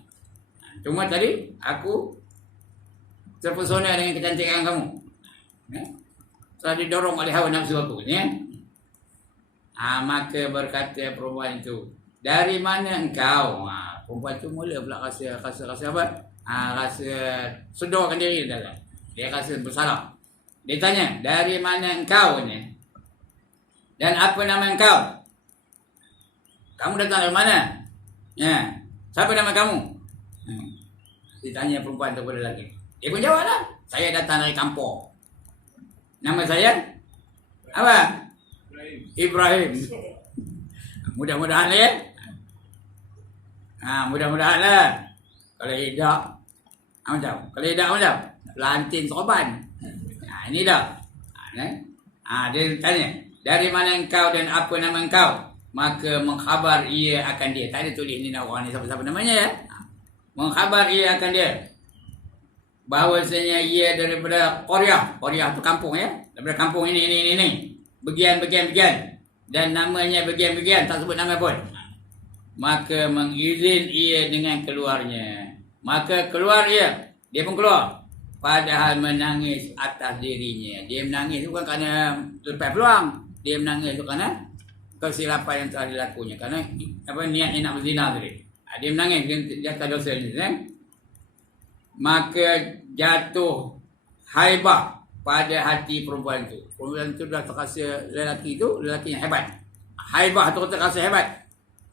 Cuma tadi aku terpesona dengan kecantikan kamu. Telah didorong oleh hawa nafsu aku. Maka berkata perempuan itu, dari mana engkau? Perempuan itu mula pula rasa apa? Rasa sedorkan diri dalam. Dia rasa bersalah. Dia tanya, dari mana engkau ni? Dan apa nama engkau? Kamu datang dari mana? Siapa nama kamu? Dia tanya perempuan tu kepada lelaki. Dia pun jawab lah. Saya datang dari kampung. Nama saya? Apa? Ibrahim. Mudah-mudahan lah ya. Mudah-mudahan lah. Kalau tidak, macam? Kalau tidak macam? Lantin sorban. Ini dah. Dia tanya, dari mana engkau dan apa nama engkau? Maka mengkhabar ia akan dia. Tak ada tulis ni orang ni siapa-siapa namanya ya. Mengkhabar ia akan dia, bahawasanya ia daripada Qaryah. Qaryah tu kampung ya. Daripada kampung ini. Bagian. Dan namanya bagian, tak sebut nama pun. Maka mengizin ia dengan keluarnya. Maka keluar ia. Dia pun keluar. Padahal menangis atas dirinya. Dia menangis bukan kerana terlepas peluang. Dia menangis kerana kesilapan yang telah dilakunya. Kerana niatnya nak berzina tadi. Dia menangis di atas dosa ni. Maka jatuh haibah pada hati perempuan itu. Perempuan itu dah terasa lelaki yang hebat. Haibah tu terasa hebat.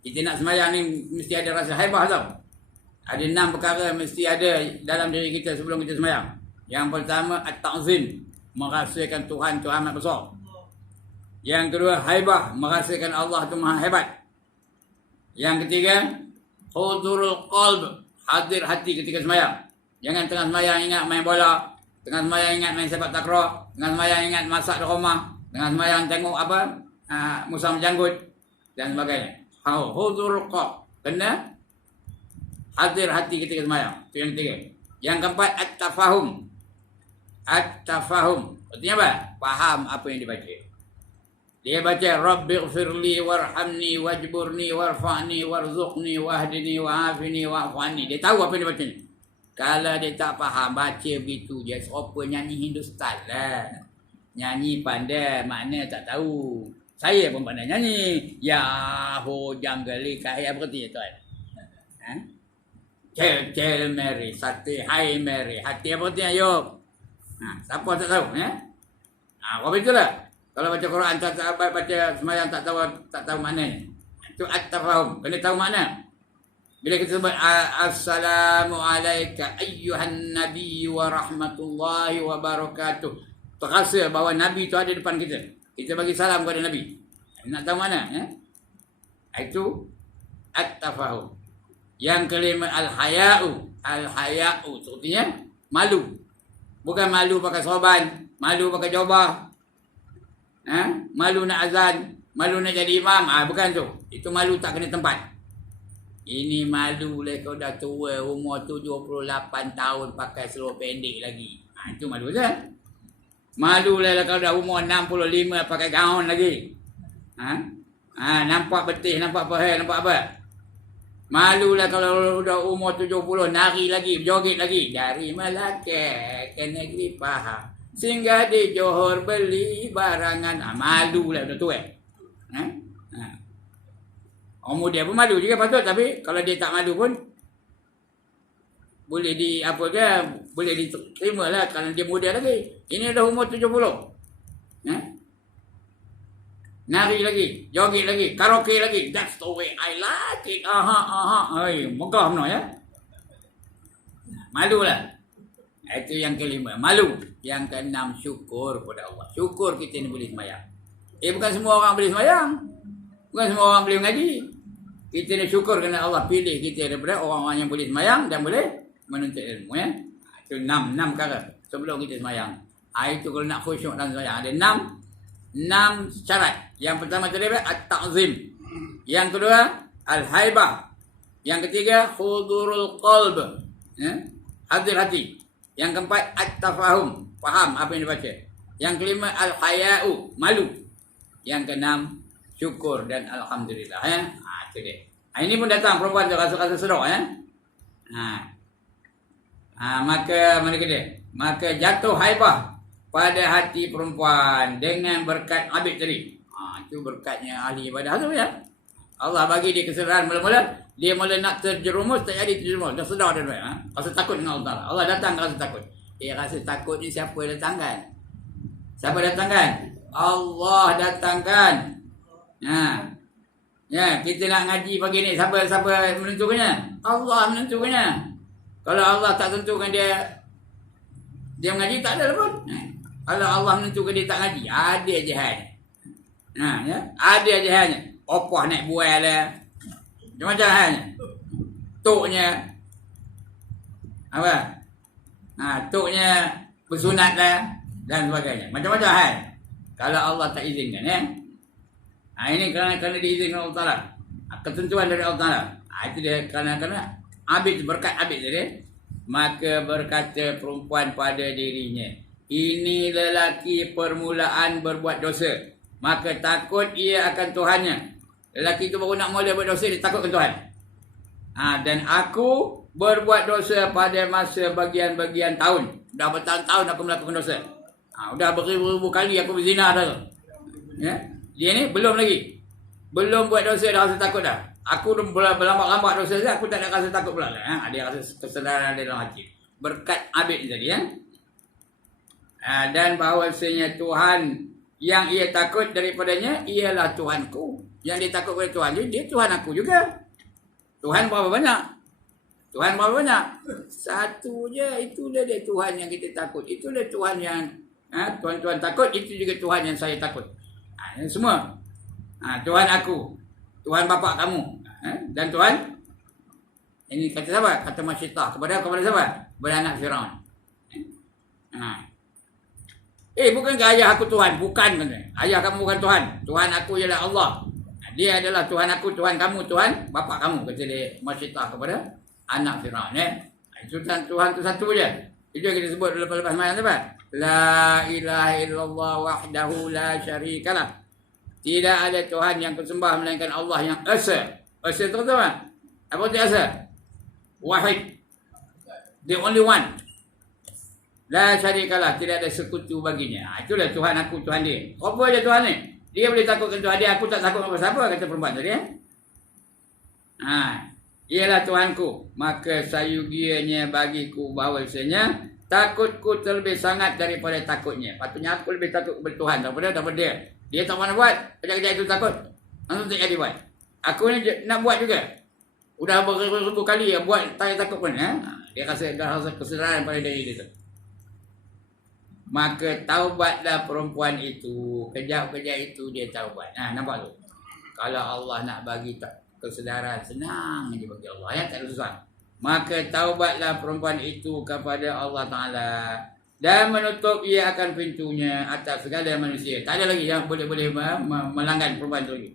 Kita nak sembahyang ni mesti ada rasa haibah tau. Ada 6 perkara mesti ada dalam diri kita sebelum kita sembahyang. Yang pertama, at-ta'zim, merasakan Tuhan tu amat besar. Yang kedua, haibah, merasakan Allah tu maha hebat. Yang ketiga, hudurul qalb, hadir hati ketika sembahyang. Jangan tengah sembahyang ingat main bola, tengah sembahyang ingat main sepak takraw, tengah sembahyang ingat masak di rumah, tengah sembahyang tengok Musa menjanggut dan sebagainya. Hudurul qalb, kena hadir hati ketika sembahyang. Itu yang ketiga. Yang keempat, at-tafahum. At-tafahum. Artinya apa? Faham apa yang dibaca. Dia baca, Rabbighfirli warhamni wajburni warfa'ni warzuqni wahdini wa'afini wa'afani. Dia tahu apa yang dia baca ni. Kalau dia tak faham, baca begitu je. Serupa nyanyi Hindustan lah. Nyanyi pandai, makna tak tahu. Saya pun pandai nyanyi. Ya ho janggali kahya berarti tuan. Cel Mary, sate hai Mary. Hati apa tu Ayub? Siapa tak tahu ya? Apa itulah. Kalau baca Quran tak baca sembahyang tak tahu makna. Itu at-tafahum. Kena tahu makna. Bila kita sebut assalamu alayka ayyuhan nabi wa rahmatullahi wa barakatuh. Terasa bahawa Nabi tu ada depan kita. Kita bagi salam kepada Nabi. Nak tahu mana ya? Itu at-tafahum. Yang kelima al-haya'u. Al-haya'u artinya malu. Bukan malu pakai sorban, malu pakai jubah. Malu nak azan, malu nak jadi imam. Bukan tu. Itu malu tak kena tempat. Ini malu lah kau dah tua, umur 78 tahun pakai seluar pendek lagi. Itu malu je. Malu lah kalau dah umur 65 pakai gaun lagi. Nampak betih, nampak paha, nampak apa? Malu lah kalau dah umur 70 nari lagi, joget lagi. Dari Melaka ke negeri Pahang, singgah di Johor beli barangan. Malu lah dah tu Umur dia pun malu juga patut, tapi kalau dia tak malu pun boleh boleh diterima lah kalau dia muda lagi. Ini dah umur 70. Nari lagi, joget lagi, karaoke lagi. That's the way I like it. Megah benar ya. Malu lah. Itu yang kelima, malu. Yang keenam, syukur kepada Allah. Syukur kita ni boleh sembahyang. Bukan semua orang boleh sembahyang. Bukan semua orang boleh mengaji. Kita ni syukur kerana Allah pilih kita daripada orang-orang yang boleh sembahyang dan boleh menuntut ilmu ya. Itu enam perkara sebelum kita sembahyang. Itu kalau nak khusyuk dalam sembahyang ada enam syarat. Yang pertama tadi at-ta'zim. Yang kedua al-haibah. Yang ketiga hudurul qalb. Hadir hati. Yang keempat at-tafahum, faham apa yang dibaca. Yang kelima al-haya'u, malu. Yang keenam syukur dan alhamdulillah ya. Itu dia. Ini pun datang perempuan tu rasa-rasa sedar ya. Maka mana kata? Maka jatuh haibah pada hati perempuan dengan berkat abid tadi. Itu berkatnya ahli ibadah tu ya. Allah bagi dia kesedaran mula-mula, dia mula nak terjerumus, tak jadi terjerumus. Dah sedar dia. Rasa takut dengan Allah Ta'ala. Allah datang rasa takut. Rasa takut ni siapa datangkan? Siapa datangkan? Allah datangkan. Ya, kita nak ngaji pagi ni, siapa menentukannya? Allah menentukannya. Kalau Allah tak tentukan dia mengaji, tak ada pun. Kalau Allah menentukan dia tak ngaji, ada aja hal. Ya, ada aja halnya. Opah naik buai lah. Macam-macam halnya. Toknya apa? Toknya bersunat lah dan sebagainya. Macam-macam hal. Kalau Allah tak izinkan ya. Ini kerana diizinkan Allah Ta'ala. Ketentuan dari Allah Ta'ala. Itu dia kerana abid, berkat abid tadi. Maka berkata perempuan pada dirinya, ini lelaki permulaan berbuat dosa. Maka takut ia akan Tuhannya. Lelaki itu baru nak mula buat dosa, dia takutkan Tuhan. Dan aku berbuat dosa pada masa bagian-bagian tahun. Dah bertahun-tahun aku melakukan dosa. Dah beribu-ribu kali aku berzina dah. Ya? Dia ni belum lagi. Belum buat dosa dah rasa takut dah. Aku berlambat-lambat dosa dia, aku tak ada rasa takut pula lah. Dia rasa kesedaran dalam hati. Berkat abid tadi ya. Dan bahawasanya Tuhan yang ia takut daripadanya ialah Tuhanku. Yang dia takut pada Tuhan dia Tuhan aku juga. Tuhan berapa banyak? Tuhan berapa banyak? Satu je. Itulah dia Tuhan yang kita takut. Itulah Tuhan yang Tuhan takut. Itu juga Tuhan yang saya takut. Semua. Tuhan aku. Tuhan bapa kamu. Dan Tuhan. Ini kata siapa? Kata Masyidah. Kepada siapa? Beranak Firaun. Bukankah ayah aku Tuhan? Bukan. Ayah kamu bukan Tuhan. Tuhan aku ialah Allah. Dia adalah Tuhan aku, Tuhan kamu, Tuhan bapa kamu. Kata dia Masyidah kepada anak Firaun. Itu Tuhan tu satu je. Itu yang kita sebut lepas-lepas malam tu. La ilaha illallah wahdahu la syarikalah. Tidak ada Tuhan yang bersembah melainkan Allah yang esa. Esa tu apa? Apa tu esa? Wahid. The only one. La syarikalah, tidak ada sekutu baginya. Itulah Tuhan aku, Tuhan dia. Apa aja Tuhan ni? Dia boleh takutkan Tuhan dia, aku tak takut apa siapa, kata perempuan tadi ialah Tuhanku. Maka sayugianya bagiku bahawasanya takutku terlebih sangat daripada takutnya. Patutnya aku lebih takut kepada Tuhan daripada dia. Dia tak mana buat, kejap-kejap itu takut. Langsung tak jadi buat. Aku ni nak buat juga. Udah beribu-ribu kali buat, tak takut pun. Dia rasa kesedaran pada diri dia tu. Maka taubatlah perempuan itu. Kejap-kejap itu dia taubat. Nampak tu? Kalau Allah nak bagi kesedaran, senang je bagi Allah. Tak ada susah. Maka taubatlah perempuan itu kepada Allah Ta'ala. Dan menutup ia akan pintunya atas segala manusia. Tak ada lagi yang boleh melanggan perempuan itu lagi.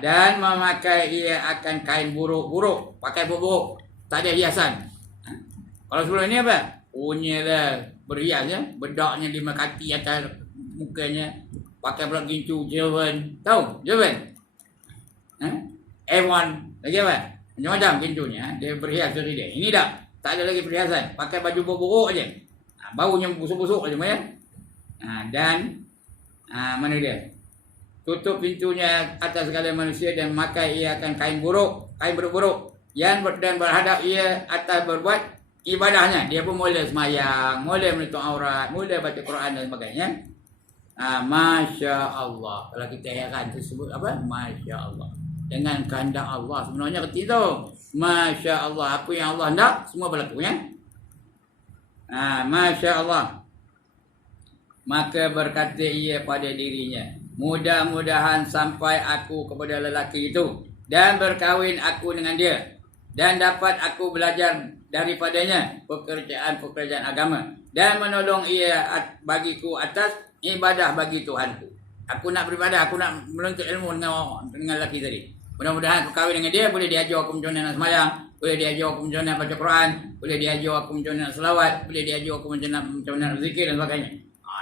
Dan memakai ia akan kain buruk-buruk. Pakai buruk. Tak ada hiasan. Kalau sebelum ini apa? Punyalah berhias ya, bedaknya 5 kaki atas mukanya, pakai pula gincu Jerven, tahu Jerven? M1 lagi apa? Macam-macam gincunya, dia berhias dari dia. Ini tak ada lagi perhiasan, pakai baju buruk aja, baunya busuk-busuk aja ya. Dan mana dia? Tutup pintunya atas segala manusia dan makai ia akan kain buruk-buruk dan berhadap ia atas berbuat ibadahnya. Dia pun mula semayang, mula menutup aurat, mula baca Quran dan sebagainya. Masya Allah. Kalau kita heran tersebut apa? Masya Allah. Dengan kehendak Allah. Sebenarnya ketik tu. Masya Allah. Apa yang Allah hendak, semua berlaku ya. Masya Allah. Maka berkata ia pada dirinya, mudah-mudahan sampai aku kepada lelaki itu dan berkahwin aku dengan dia dan dapat aku belajar daripadanya pekerjaan-pekerjaan agama dan menolong ia bagiku atas ibadah bagi Tuhanku. Aku nak beribadah, aku nak menuntut ilmu dengan lelaki tadi. Mudah-mudahan aku kahwin dengan dia, boleh diajar aku macam mana nak sembahyang, boleh diajar aku macam mana baca Quran, boleh diajar aku macam mana nak selawat, boleh diajar aku macam mana nak berzikir dan sebagainya.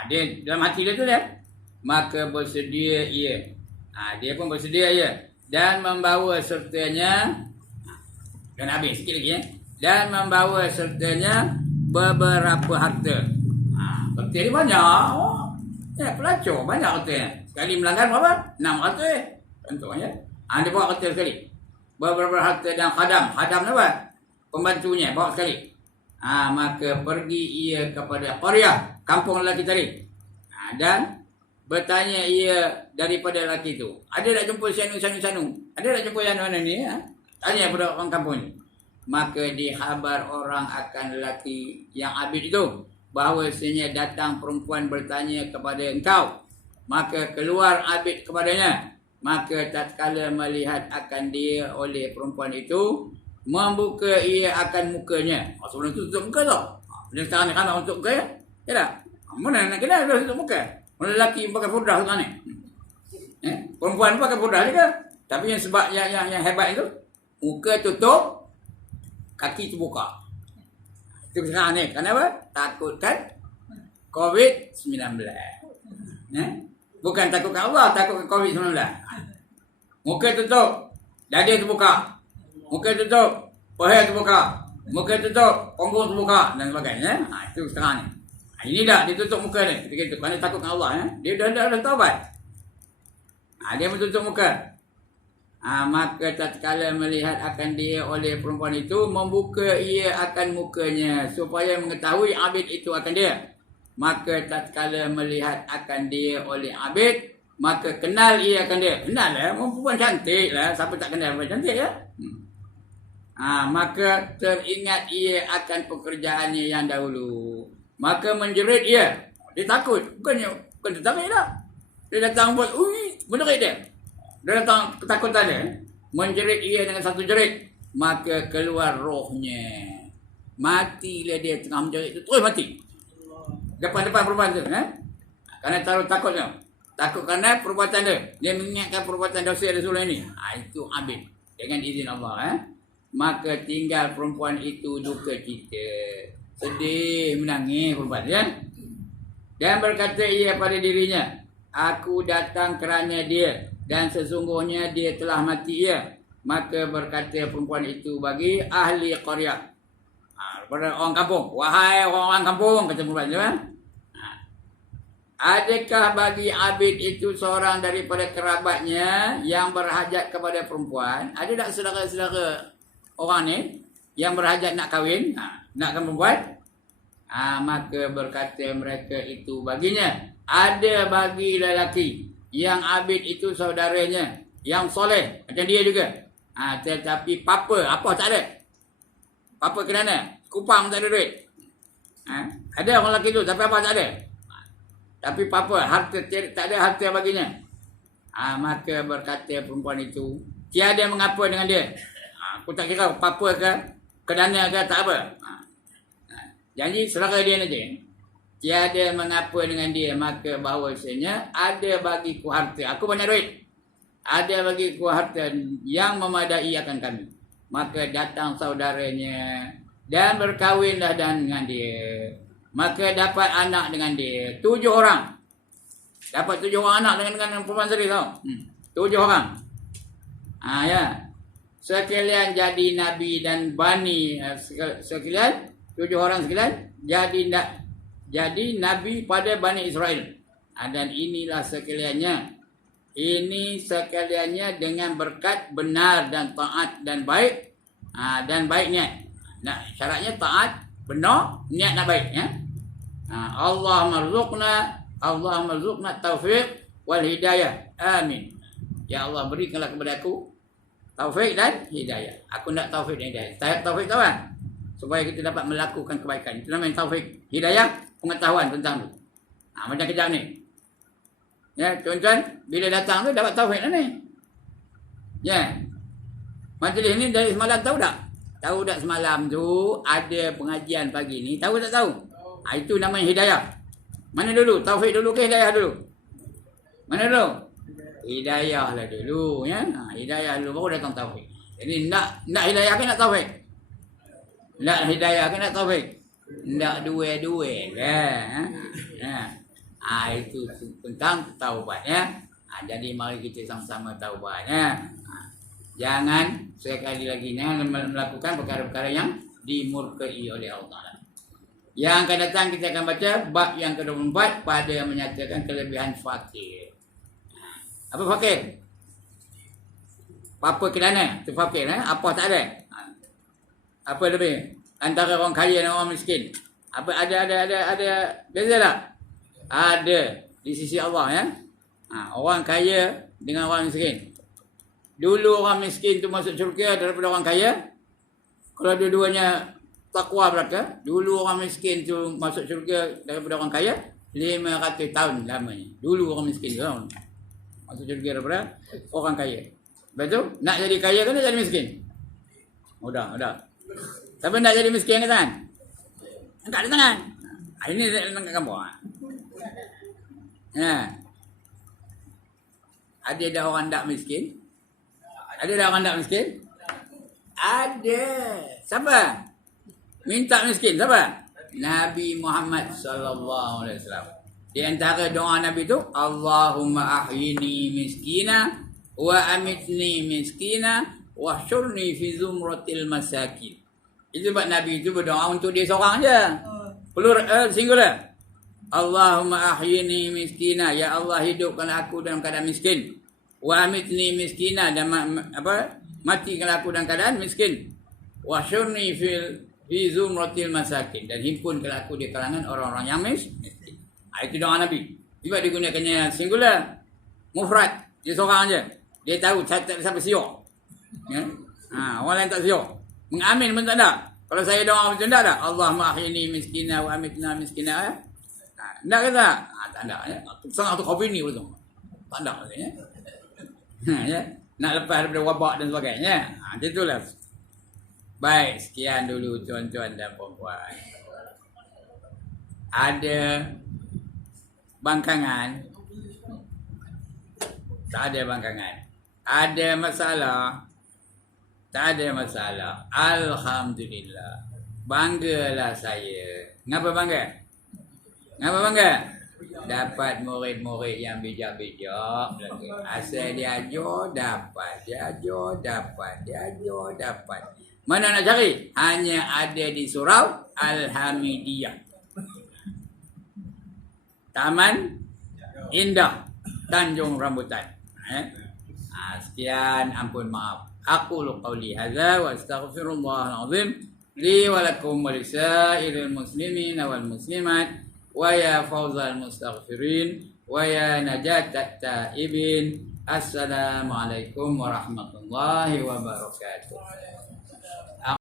Dia dalam hati dia tu dia. Maka bersedia ia. Dia pun bersedia ia dan membawa sertanya, dan habis sikit lagi ya. Dan membawa sertanya beberapa harta. Harta dia banyak. Pelacur banyak harta. Sekali melanggar berapa? 6 harta contohnya. Dia bawa harta sekali. Beberapa harta dan khadam. Khadam apa? Pembantunya bawa sekali. Maka pergi ia kepada qaryah, kampung lelaki tadi. Dan bertanya ia daripada lelaki itu, ada tak jumpa sanu? Ada tak jumpa yang mana ni? Tanya pada orang kampung ni. Maka dihabar orang akan lelaki yang abid itu, bahawasanya datang perempuan bertanya kepada engkau. Maka keluar abid kepadanya. Maka tatkala melihat akan dia oleh perempuan itu, membuka ia akan mukanya. Sebelum itu tutup muka tau. Dia sekarang ni kan nak tutup muka ya? Ya tak? Mana nak kena dia tutup muka? Mana lelaki pakai furdah sekarang ni? Perempuan pakai furdah juga. Tapi yang sebab yang hebat itu, muka tutup, kaki terbuka. Itu sekarang ni. Kenapa? Takutkan COVID-19. Bukan takutkan Allah, takutkan COVID-19. Muka tutup, dada terbuka. Muka tutup, peha terbuka. Muka tutup, punggung terbuka dan sebagainya. Itu sekarang ni. Ini dah dia tutup muka ni ketika itu. Kerana takutkan Allah. Dia dah taubat. Dia menutup muka. Maka tatkala melihat akan dia oleh perempuan itu, membuka ia akan mukanya supaya mengetahui abid itu akan dia. Maka tatkala melihat akan dia oleh abid, maka kenal ia akan dia. Kenal lah, perempuan cantik lah. Siapa tak kenal perempuan cantik ya? Maka teringat ia akan pekerjaannya yang dahulu. Maka menjerit ia. Dia takut. Bukan dia takut tak. Dia datang buat, menerit dia. Dia datang ketakutan dia. Menjerit ia dengan satu jerit. Maka keluar rohnya. Matilah dia tengah menjerit itu. Terus mati. Depan-depan perempuan tu. Kerana taruh takutnya. Takut kerana perbuatan dia. Dia mengingatkan perbuatan dosa Rasulullah ini. Itu abid. Dengan izin Allah. Maka tinggal perempuan itu duka cita. Sedih, menangis perempuan ya. Dan berkata ia pada dirinya, aku datang kerana dia dan sesungguhnya dia telah mati ia. Maka berkata perempuan itu bagi ahli qaryah, kepada orang kampung, wahai orang kampung, kata perempuan tu adakah bagi abid itu seorang daripada kerabatnya yang berhajat kepada perempuan? Ada tak saudara-saudara orang ni yang berhajat nak kahwin, nakkan perempuan? Maka berkata mereka itu baginya, ada bagi lelaki yang abid itu saudaranya yang soleh macam dia juga. Tetapi apa tak ada. Apa kerana kupang tak ada duit. Ada orang lelaki tu tapi apa tak ada. Tapi harta tak ada harta baginya. Maka berkata perempuan itu, tiada mengapa dengan dia. Aku tak kira apa ke, kedana ke, tak apa. Janji serahkan dia saja. Tiada mengapa dengan dia, maka bahawasanya ada bagiku harta. Aku banyak duit. Ada bagiku harta yang memadai akan kami. Maka datang saudaranya dan berkahwinlah dengan dia. maka dapat anak dengan dia 7 orang. Dapat 7 orang anak dengan perempuan tadi tau. 7 orang. Ya. Sekalian jadi nabi dan bani sekalian 7 orang sekalian jadi nabi pada Bani Israel. Dan inilah sekaliannya. Ini sekaliannya dengan berkat benar dan taat dan baik dan baik niat. Nah, syaratnya taat, benar, niat nak baik ya. Allah marzuqna taufiq wal hidayah. Amin. Ya Allah, berikanlah kepada aku taufik dan hidayah. Aku nak taufik dan hidayah. Taufik tahu kan? Supaya kita dapat melakukan kebaikan. Itu namanya taufik. Hidayah, pengetahuan tentang tu. Macam kejap ni. Ya, tuan-tuan, bila datang tu dapat taufik lah ni. Ya. Majlis ni dari semalam tahu tak? Tahu tak semalam tu ada pengajian pagi ni? Tahu tak tahu? Itu namanya hidayah. Mana dulu? Taufik dulu ke hidayah dulu? Mana dulu? Hidayah lah dulu ya. Hidayah dulu baru datang taufik. Jadi nak hidayah ke nak taufik? Nak hidayah ke nak taufik? Nak dua-dua kan. Itu tentang taubat ya. Jadi mari kita sama-sama taubat ya. Jangan sekali lagi melakukan perkara-perkara yang dimurkai oleh Allah. Yang akan datang kita akan baca bab yang ke-24 pada menyatakan kelebihan fakir. Apa fakir? Apa kelana? Itu fakir apa tak ada? Apa lebih? Antara orang kaya dan orang miskin. Apa ada beza tak? Ada di sisi Allah ya. Orang kaya dengan orang miskin. Dulu orang miskin tu masuk syurga daripada orang kaya. Kalau dua-duanya takwa belaka, dulu orang miskin tu masuk syurga daripada orang kaya 500 tahun lamanya. Dulu orang miskin tu masuk syurga daripada orang kaya. Betul? Nak jadi kaya ke nak jadi miskin? Mudah. Siapa nak jadi miskin ke tangan? Angkat di tangan. Ini angkat gambar. Ada dah orang tak miskin? Ada dah orang tak miskin? Ada. Siapa? Minta miskin. Siapa? Nabi Muhammad sallallahu alaihi wasallam. Di antara doa Nabi tu, Allahumma ahyini miskina wa amitni miskina wa syurni fi zumratil masakin. Itu sebab Nabi itu berdoa untuk dia seorang je. Plural, singular. Allahumma ahyini miskina, ya Allah hidupkan aku dalam keadaan miskin. Wa amitni miskina, dan matikan aku dalam keadaan miskin. Wa syurni fi zumratil masakin, dan himpunkan aku di kalangan orang-orang yang miskin. Itu doa Nabi. Sebab digunakannya singular, mufrad, dia seorang je. Dia tahu tak siapa siok. Ya? Orang lain tak siok. Mengamin pun tak ada. Kalau saya doa macam tak ada. Allahumma ahyini miskina wa amitna miskina. Tak ke tak? Tak ada. Ya? Sangat tu kopi ni betul. Tak ada. Ya? Ya? Nak lepas daripada wabak dan sebagainya. Macam itulah. Baik, sekian dulu tuan-tuan dan puan-puan. Ada bangkangan? Tak ada bangkangan. Ada masalah? Tak ada masalah. Alhamdulillah. Banggalah saya. Kenapa bangga? Kenapa bangga? Dapat murid-murid yang bijak-bijak. Asal dia ajar, dapat. Dia ajar, dapat. Dia ajar, dapat. Mana nak cari? Hanya ada di surau Al-Hamidiyah. Taman Indah, Tanjung Rambutan. Sekian, ampun maaf. Aku qauli hadza wa astaghfirullahal azim li wa lakum wa lisairil muslimin wal muslimat wa ya fawzal mustaghfirin wa ya najatat taibin. Assalamualaikum warahmatullahi wabarakatuh.